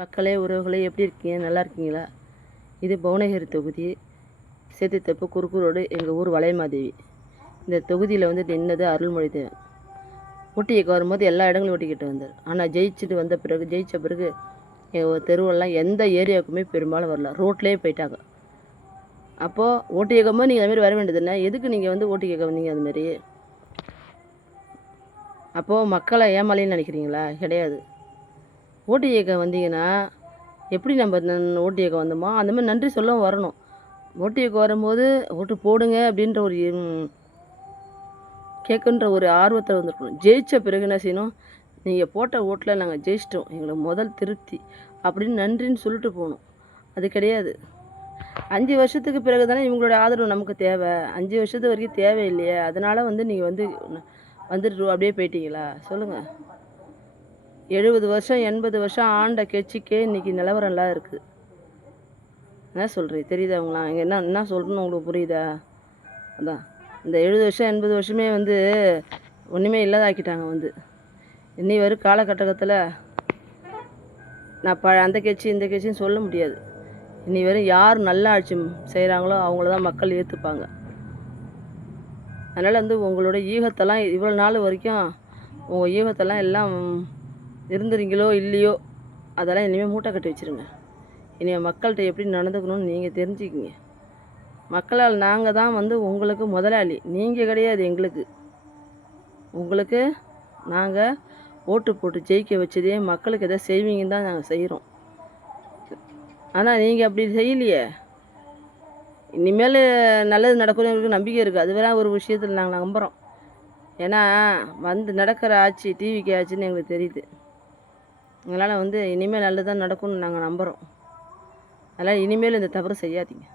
மக்களே, உறவுகளே, எப்படி இருக்கீங்க? நல்லா இருக்கீங்களா? இது புவனகிரி தொகுதி சேத்தித்தப்பு குறுக்கு ரோடு, எங்கள் ஊர் வளையமாதேவி. இந்த தொகுதியில் வந்து நின்னது அருள்மொழி தேவன். ஊட்டிக்கு வரும்போது எல்லா இடங்களும் ஓட்டிக்கிட்டு வந்தார். ஆனால் ஜெயித்த பிறகு எங்கள் தெருவெல்லாம் எந்த ஏரியாவுக்குமே பெரும்பாலும் வரல, ரோட்லேயே போயிட்டாங்க. அப்போது ஓட்டு கேட்கும்போது நீங்கள் அதுமாரி வர வேண்டியதுன்னா எதுக்கு நீங்கள் வந்து ஓட்டு கேட்க வந்தீங்க? அதுமாரி அப்போது மக்களை ஏமாளின்னு நினைக்கிறீங்களா? கிடையாது. ஓட்டு கேட்க வந்தீங்கன்னா எப்படி நம்ம ஓட்டு கேட்க வந்தோமோ அந்த மாதிரி நன்றி சொல்லவும் வரணும். ஓட்டு கேட்க வரும்போது ஓட்டு போடுங்க அப்படின்ற ஒரு கேட்குன்ற ஒரு ஆர்வத்தில் வந்துருக்கணும். ஜெயித்த பிறகு என்ன செய்யணும்? நீங்கள் போட்ட ஓட்டில் நாங்கள் ஜெயிச்சிட்டோம், எங்களுக்கு முதல் திருப்தி அப்படின்னு நன்றின்னு சொல்லிட்டு போகணும். அது கிடையாது. 5 வருஷத்துக்கு பிறகு தானே இவங்களோட ஆதரவு நமக்கு தேவை. 5 வருஷத்து வரைக்கும் தேவை இல்லையே. அதனால் நீங்கள் வந்துட்டு அப்படியே போயிட்டீங்களா? சொல்லுங்கள். 70 வருஷம் 80 வருஷம் ஆண்ட கட்சிக்கே இன்றைக்கி நிலவரம் எல்லாம் இருக்குது. என்ன சொல்கிறீங்க? தெரியுதா அவங்களாம்? இங்கே என்ன சொல்கிறேன்னு உங்களுக்கு புரியுதா? அதான் இந்த 70 வருஷம் 80 வருஷமே ஒன்றுமே இல்லாதாக்கிட்டாங்க. இன்னி வரும் காலகட்டத்தில் நான் அந்த கட்சி இந்த கட்சின்னு சொல்ல முடியாது. இனி வரும் யார் நல்ல ஆட்சி செய்கிறாங்களோ அவங்கள தான் மக்கள் ஏற்றுப்பாங்க. அதனால் உங்களோட ஈகத்தெல்லாம் இவ்வளோ நாள் வரைக்கும் உங்கள் ஈகத்தெல்லாம் எல்லாம் இருந்துறீங்களோ இல்லையோ, அதெல்லாம் இனிமேல் மூட்டை கட்டி வச்சுருங்க. இனிமேல் மக்கள்கிட்ட எப்படி நடந்துக்கணும்னு நீங்கள் தெரிஞ்சுக்கிங்க. மக்களால் நாங்கள் தான் உங்களுக்கு முதலாளி, நீங்கள் கிடையாது. உங்களுக்கு நாங்கள் ஓட்டு போட்டு ஜெயிக்க வச்சதே மக்களுக்கு எதாவது செய்வீங்கன்னு தான் நாங்கள் செய்கிறோம். ஆனால் நீங்கள் அப்படி செய்யலையே. இனிமேல் நல்லது நடக்கணும்னு நம்பிக்கை இருக்குது. அது வேற ஒரு விஷயத்தில் நாங்கள் நம்புகிறோம். ஏன்னா நடக்கிற ஆட்சி டிவிக்கு ஆட்சின்னு எங்களுக்கு தெரியுது. அதனால் இனிமேல் நல்லதாக நடக்கும்னு நாங்கள் நம்புகிறோம். அதனால் இனிமேல் இந்த தவறு செய்யாதீங்க.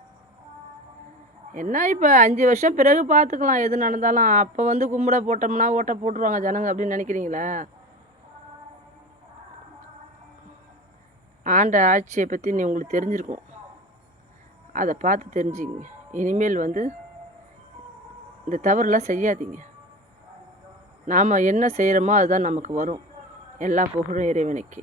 என்ன இப்போ 5 வருஷம் பிறகு பார்த்துக்கலாம் எது நடந்தாலும். அப்போ கும்பிட போட்டோம்னா ஓட்டை போட்டுருவாங்க ஜனங்க அப்படின்னு நினைக்கிறீங்களா? ஆண்ட ஆட்சியை பற்றி உங்களுக்கு தெரிஞ்சிருக்கும். அதை பார்த்து தெரிஞ்சுக்கிங்க. இனிமேல் இந்த தவறுலாம் செய்யாதீங்க. நாம் என்ன செய்கிறோமோ அதுதான் நமக்கு வரும். எல்லா புகழும் இறைவனுக்கு.